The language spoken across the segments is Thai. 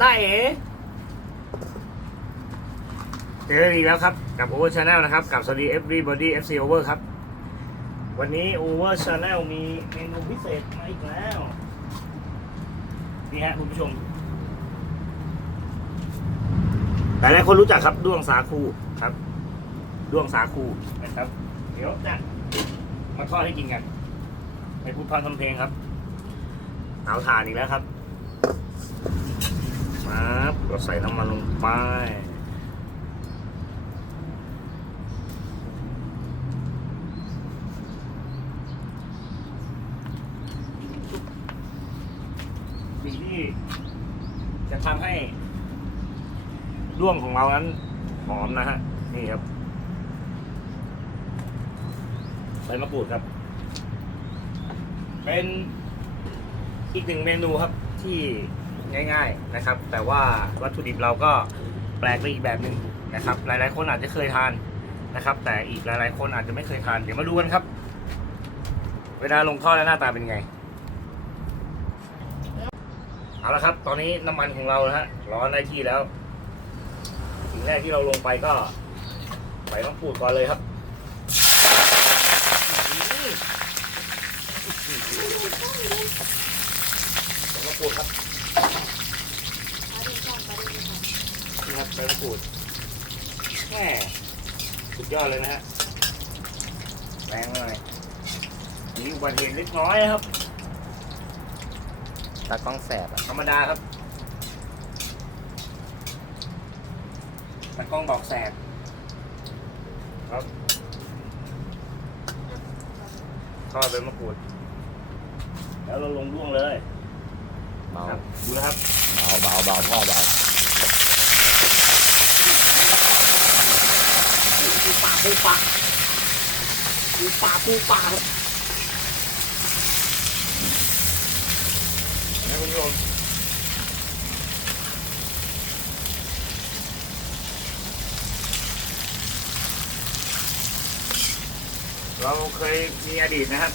ได้เอ๋เจอกันอีกแล้วครับ กับ Over Channel นะครับ กับสวัสดี Everybody FC Over ครับ วันนี้ Over Channel มีเมนูพิเศษมาอีกแล้ว นี่ฮะคุณผู้ชม หลายหลายๆคนรู้จักครับด้วงสาคูครับด้วงสาคูนะครับ เดี๋ยวจะมาทอดให้กินกัน ไปพูดพร่ำทำเพลงครับ เอาถ่านอีกแล้วครับ มาเราใส่น้ำมันลงไปสิ่งที่จะทำให้ด้วงของเรานั้นหอมนะฮะ นี่ครับใบมะกรูดครับ เป็นอีกหนึ่งเมนูครับที่ ง่าย ๆนะครับ แต่ว่าวัตถุดิบเราก็แปลกไปอีกแบบหนึ่งนะครับ หลายๆ คนอาจจะเคยทานนะครับ แต่อีกหลายๆ คนอาจจะไม่เคยทาน เดี๋ยวมาดูกันครับ เวลาลงทอดแล้วหน้าตาเป็นไง เอาละครับ ตอนนี้น้ำมันของเรานะฮะร้อนได้ที่แล้วสิ่งแรกที่เราลงไปก็ใส่มะกรูดก่อนเลยครับใส่มะกรูดครับ นี่ครับใส่มะกรูดแหมสุดยอดเลยนะฮะแรงเลยอันนี้อุบัติเหตุเล็กน้อยนะครับ ตากล้องแสบอะธรรมดาครับตากล้องบอกแสบครับทอดใบมะกรูด แล้วเราลงด้วงเลย เบาครับดูนะครับเบาเบาเบาพ่อเบาปูปากปูปากปูปากปูปากครับนะคุณผู้ชมเราเคยมีอดีตนะครับ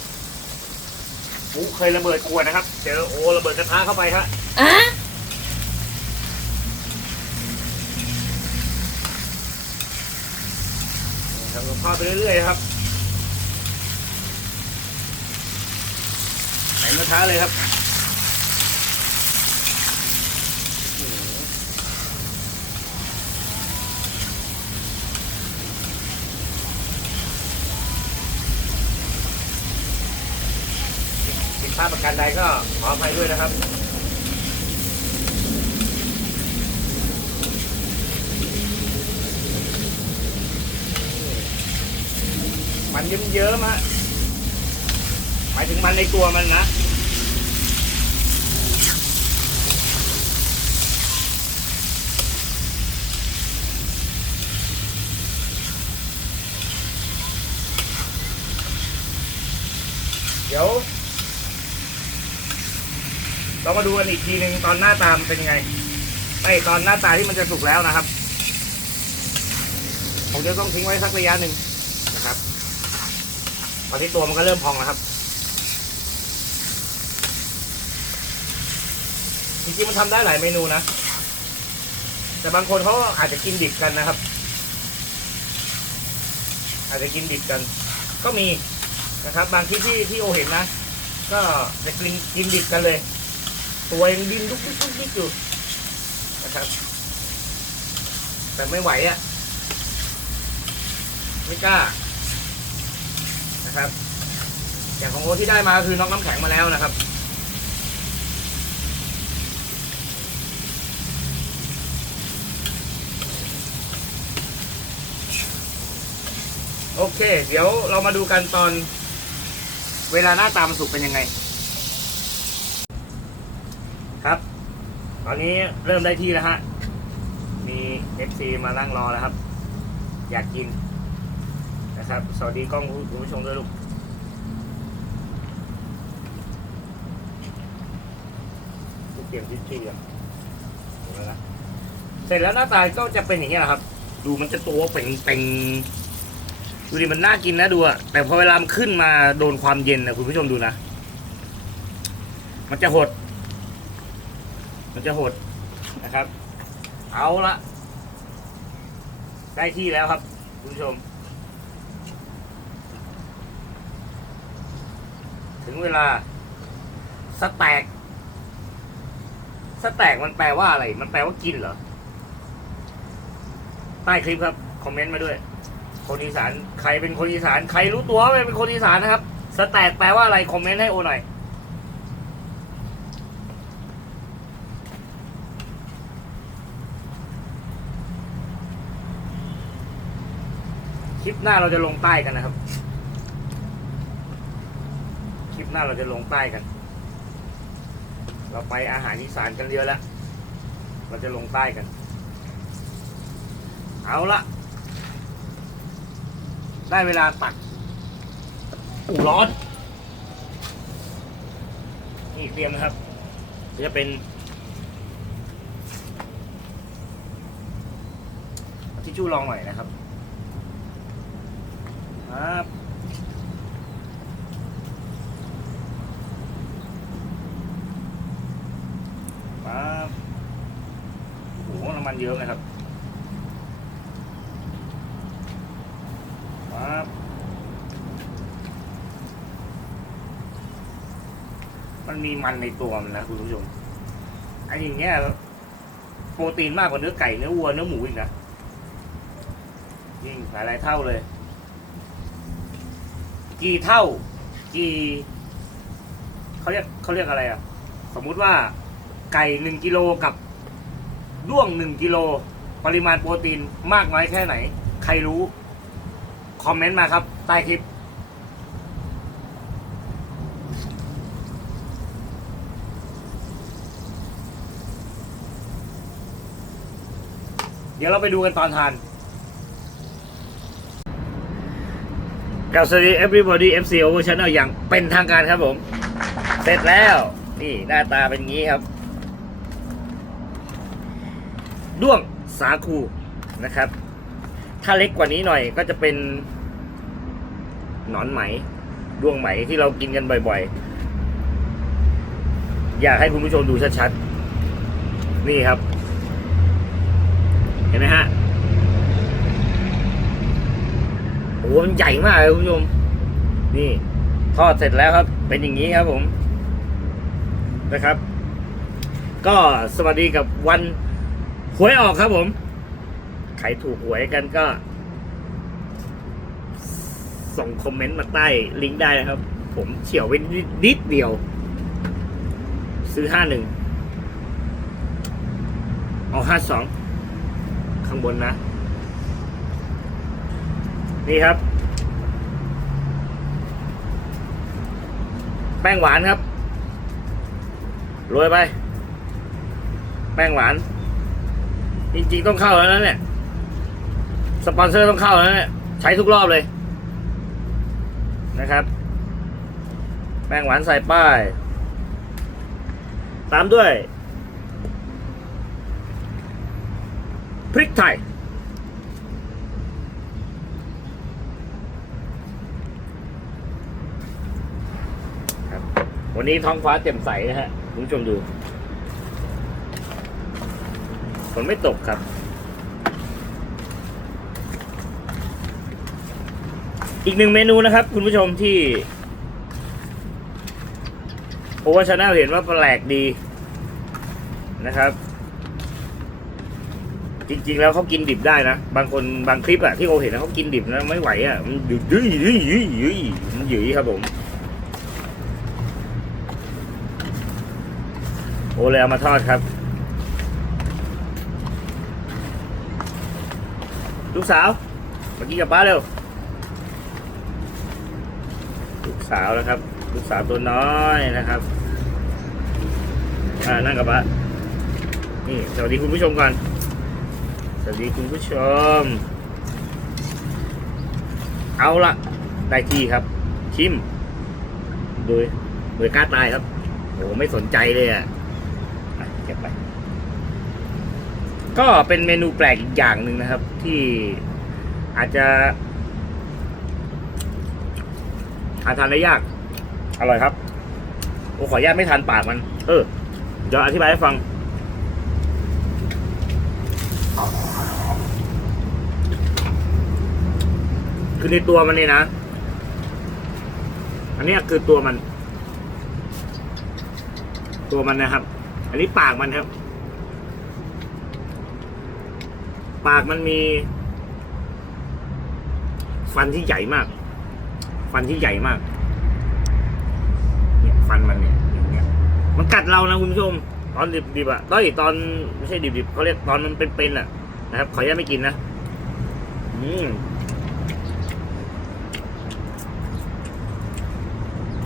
ปูเคยระเบิดขวดนะครับ เจอโอระเบิดกระทะเข้าไปฮะทำกับข้าวไปเรื่อยๆครับใส่กระทะเลยครับ ผิดพลาประการใดก็ขออภัยด้วยนะครับมันเยิ้มๆฮะหมายถึงมันในตัวมันนะ เดี๋ยว เรามาดูกันอีกทีหนึ่งตอนหน้าตามเป็นยังไงไอตอนหน้าตาที่มันจะสุกแล้วนะครับผมจะต้องทิ้งไว้สักระยะหนึ่งนะครับ ตอนนี้ตัวมันก็เริ่มพองแล้วครับจริงๆมันทำได้หลายเมนูนะ แต่บางคนเขาอาจจะกินดิบกันนะครับ อาจจะกินดิบกัน ก็มีนะครับ บางที่ที่ที่โอเห็นนะ ก็จะกินกินดิบกันเลย ตัวยังดิ้นลุกลุกลุกอยู่นะครับ แต่ไม่ไหวอะ่ะ ไม่กล้า นะครับ อย่างของโอที่ได้มาคือน็อกน้ำแข็งมาแล้วนะครับโอเค เดี๋ยวเรามาดูกันตอนเวลาหน้าตามันสุกเป็นยังไง ครับ ต อนนี้เริ่มได้ที่แล้วฮะ มี FC มานั่งรอแล้วครับ อยากกินนะครับ สวัสดีกล้องคุณผู้ชมด้วยลูกลูกเตรียมทิชชู่อะเห็นเสร็จแล้วหน้าตาก็จะเป็นอย่างนี้แหละครับ ดูมันจะตัวเป็นเป็นดูดิมันน่ากินนะดูอะแต่พอเวลามันขึ้นมาโดนความเย็นนะคุณผู้ชมดูนะ มันจะหด มันจะหดนะครับ เอาละได้ที่แล้วครับคุณผู้ชม ถึงเวลา สแต็กสแต็กมันแปลว่าอะไร มันแปลว่ากินเหรอ ใต้คลิปครับ คอมเมนต์มาด้วย คนอีสาน ใครเป็นคนอีสาน ใครรู้ตัวว่าเป็นคนอีสานนะครับ สแต็กแปลว่าอะไร คอมเมนต์ให้โอหน่อย ปหน้าเราจะลงใต้กันนะครับ คลิปหน้าเราจะลงใต้กัน เราไปอาหารอีสานกันเยอะแล้ว เราจะลงใต้กัน เอาละ ได้เวลาตักอูร้อน นี่เตรียมนะครับ จะเป็นทิชชู่รองหน่อยนะครับ ครับปั๊บโอ้โหน้ำมันเยอะเลยครับปั๊บมันมีมันในตัวมันนะคุณผู้ชมไอ้อย่างเงี้ยโปรตีนมากกว่าเนื้อไก่เนื้อวัวเนื้อหมูอีกนะยิ่งหลายๆเท่าเลย กี่เท่า กี่เขาเรียกเขาเรียกอะไรอะ สมมุติว่าไก่หนึ่งกิโลกับด้วงหนึ่งกิโลปริมาณโปรตีนมากน้อยแค่ไหน ใครรู้ คอมเมนต์มาครับ ใต้คลิป เดี๋ยวเราไปดูกันตอนทาน กับสวัสดี everybody FC over channel อย่างเป็นทางการครับผม เสร็จแล้ว นี่หน้าตาเป็นงี้ครับ ด้วงสาคูนะครับ ถ้าเล็กกว่านี้หน่อยก็จะเป็น หนอนไหม ด้วงไหมที่เรากินกันบ่อยๆ อยากให้คุณผู้ชมดูชัดๆ นี่ครับ เห็นไหมฮะ โอ้โหมันใหญ่มากเลยคุณผู้ชม นี่ทอดเสร็จแล้วครับ เป็นอย่างนี้ครับผม นะครับ ก็สวัสดีกับวันหวยออกครับผม ใครถูกหวยกันก็ ส่งคอมเมนต์มาใต้ลิงก์ได้นะครับ ผมเฉียวไปนิดเดียว ซื้อห้าหนึ่งเอาห้าสองข้างบนนะ นี่ครับ แป้งหวานครับโรยไป แป้งหวาน จริงๆต้องเข้าแล้วนะเนี่ย สปอนเซอร์ต้องเข้าแล้วเนี่ยใช้ทุกรอบเลย นะครับ แป้งหวานใส่ป้าย ตามด้วย พริกไทย ครับ วันนี้ท้องฟ้าแจ่มใสนะฮะคุณผู้ชมดูฝนไม่ตกครับ อีกหนึ่งเมนูนะครับ คุณผู้ชมที่โอวาชาแนลเห็นว่าแปลกดีนะครับ จริง ๆ แล้วเขากินดิบได้นะ บางคนบางคลิปอะที่โอเห็นนะเขากินดิบนะไม่ไหวอะมันดื้อดื้อดื้อดื้อมันหยืยครับผม โอเลยเอามาทอดครับ ลูกสาวมากินกับป้าเร็ว ลูกสาวนะครับ ลูกสาวตัวน้อยนะครับอ่านั่งกับป้านี่สวัสดีคุณผู้ชมก่อน สวัสดีคุณผู้ชม เอาละได้ที่ครับชิมโดยโดยกล้าตายครับโอ้ไม่สนใจเลยอะอะ เก็บไป ก็เป็นเมนูแปลกอีกอย่างหนึ่งนะครับ ที่อาจจะหาทานได้ยาก อร่อยครับ โอ้ขออนุญาตไม่ทานปากมัน เออ เดี๋ยวอธิบายให้ฟัง คือในตัวมันนี่นะ อันนี้คือตัวมัน ตัวมันนะครับ อันนี้ปากมันครับ ปากมันมี ฟันที่ใหญ่มาก ฟันที่ใหญ่มาก เนี่ยฟันมันเนี่ยอย่างเงี้ย มันกัดเรานะคุณผู้ชม ตอนดิบๆอะตอนตอนไม่ใช่ดิบๆเขาเรียกตอนมันเป็นๆอะนะครับ ขออนุญาตไม่กินนะ อืม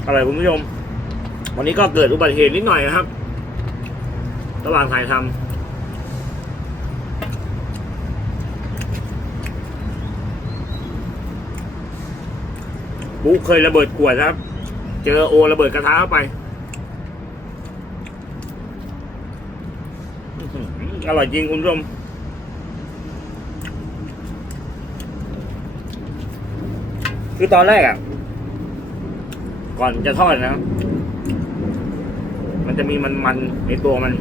อร่อยคุณผู้ชม วันนี้ก็เกิดอุบัติเหตุนิดหน่อยนะครับ ระหว่างถ่ายทำปุ๊เคยระเบิดขวดนะครับ เจอโอระเบิดกระทะเข้าไป อร่อยจริงคุณผู้ชมคือตอนแรกอะ ก่อนจะทอดนะ มันจะมีมันมันๆในตัวมัน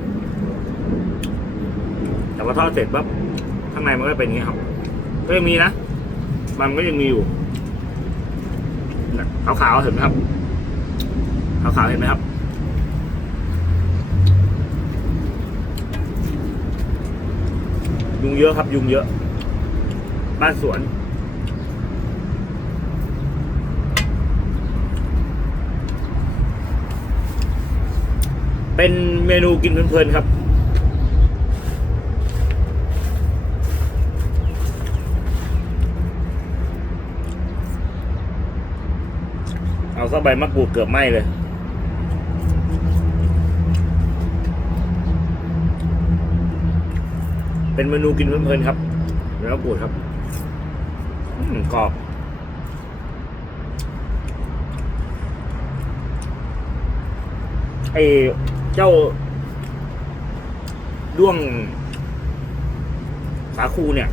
แต่พอทอดเสร็จปั๊บข้างในมันก็เป็นอย่างนี้ครับ ก็ยังมีนะ มันก็ยังมีอยู่นะขาวๆเห็นไหมครับขาวๆเห็นไหมครับ ยุงเยอะครับ ยุงเยอะ บ้านสวนเป็นเมนูกินเพลินๆครับ เอา ซะใบมะกรูดเกือบไหม้เลยเป็นเมนูกินเพลินๆครับ แล้วกูดครับอืมกรอบ ไอ้เจ้า ด้วง สาคูเนี่ย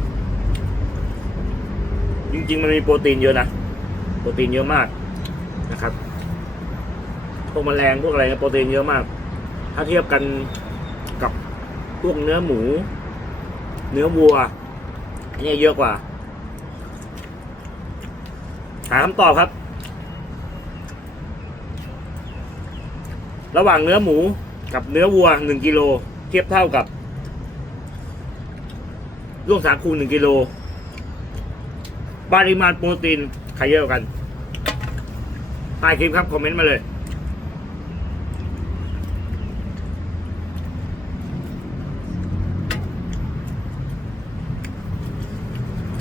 จริง ๆ มันมีโปรตีนเยอะนะ โปรตีนเยอะมาก วกแมลงพวกอะไรโปรตีนเยอะมาก ถ้าเทียบกันกับพวกเนื้อหมู เนื้อวัวนนี้เยอะกว่า หาคำตอบครับ ระหว่างเนื้อหมูกับเนื้อวัวหนึ่งกิโลเทียบเท่ากับร่วงสาคูหนึ่งกิโลปริมาณโปรตีนใครเยอะกันใต้คลิปครับ คอมเมนต์มาเลย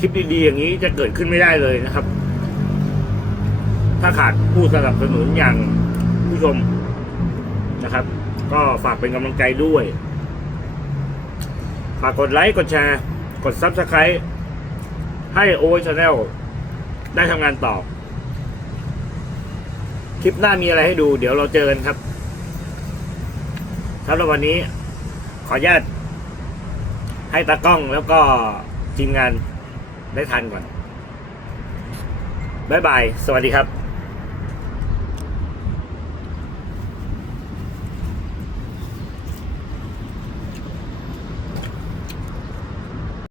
ลิปดีๆอย่างนี้จะเกิดขึ้นไม่ได้เลยนะครับ ถ้าขาดผู้สนับสนุนอย่างผู้ชมนะครับ ก็ฝากเป็นกำลังใจด้วย ฝากกดไลค์ กดแชร์ กด Subscribe ให้โอเวอร์ชาแนลได้ทำงานต่อ คลิปหน้ามีอะไรให้ดู เดี๋ยวเราเจอกันครับสำหรับวันนี้ ขออนุญาตให้ตากล้องแล้วก็ทีมงาน ได้ทันก่อน บ๊ายบาย สวัสดีครับ